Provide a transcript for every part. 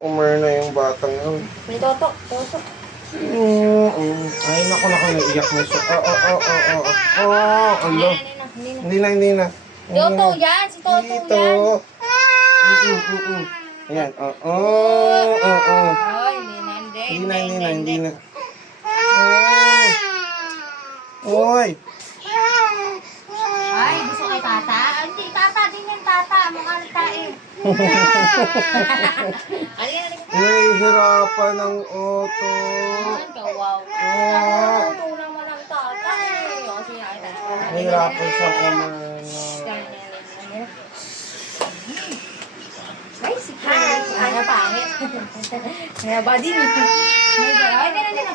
Umar na yung batang yun. May toto. Ay, naku, naiiyak na siya. Ano? Hindi na. Toto yan, si Toto yan. Ayan, Ay, Hindi na. Oy! Ay, gusto kay tata? Hindi, tata din yan, tata. Mukha ng tae. Nahihirapan ng auto. Wow. Ah. Toto naman ang tata eh. Kasi Nahihirapan siyang umano. Ay, si Kaya. Kaya pangit. Kaya ba din? Ay, ganun din.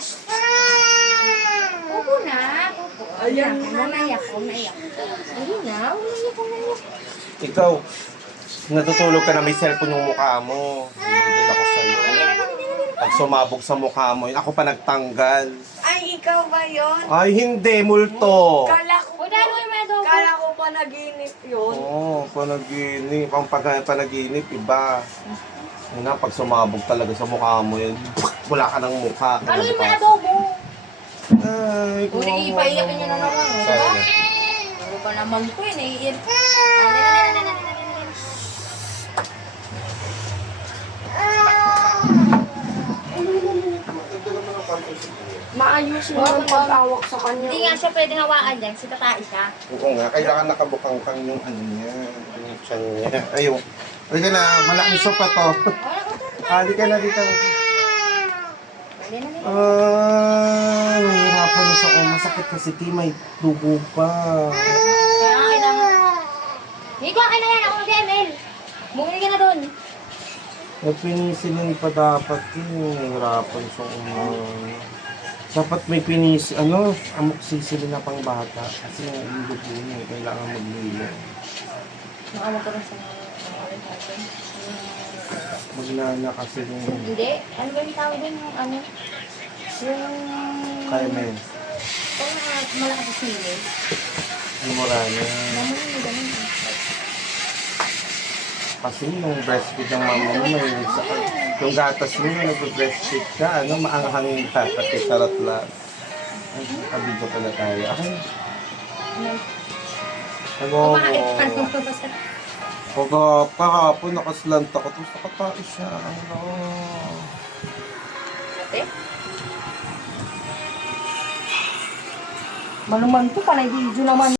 Upo na. Upo. Ayan na. Naiyak. Ayun na. Naiyak. Ikaw, natutulog ka na may cellphone yung mukha mo. Hindi ako sa'yo. Pag sumabog sa mukha mo, ako pa nagtanggal. Ay, ikaw ba yun? Ay, hindi, multo. Kala ko panaginip yun. Oo, panaginip. Ang panaginip, iba. Yun na, pag sumabog talaga sa mukha mo yun, wala ka ng mukha. Kaluin mo yung adobo. Ay, Kung nag-iipahiyak niyo na naman. Sorry. Ano pa naman ko eh, naiiyak. Maayos mo ang pag-awak sa kanya. Hindi nga siya pwedeng hawaan dyan, si tatai siya. Oo nga, kailangan nakabukang-kang yung ano niya, yung tiyan niya. Ayun. Halika na, malaking sopa to. Halika na dito. Nahihirapan na siya. Oh, masakit kasi may dugo pa. Kaya nga kailangan. Higo, akin na yan, ako mag-ML. Bumili ka na doon. May pinisilin pa dapat yun. Nahihirapan siya. Dapat may amoxicillin na pang bata. Kasi yung dugo niya, kailangan maglilo. Nakawa ko rin sa Magnana kasi yung Hindi. Ano ba yung tawag din yung ano? Yung... kaya mo yun. Kung malakas sa sili. Ano mo rana. Naman yung ganun. Kasi yung breastfeed ng mama mo, yung gatas mo, nag-breastfeed ka, maanghangin ka, kasi sarap lang. Ay, kabidyo pala tayo. Okay. Hello. Kahapon, nakaslant ako, tapos nakatayo siya. Ano? Ate? Maluman to, panay video naman.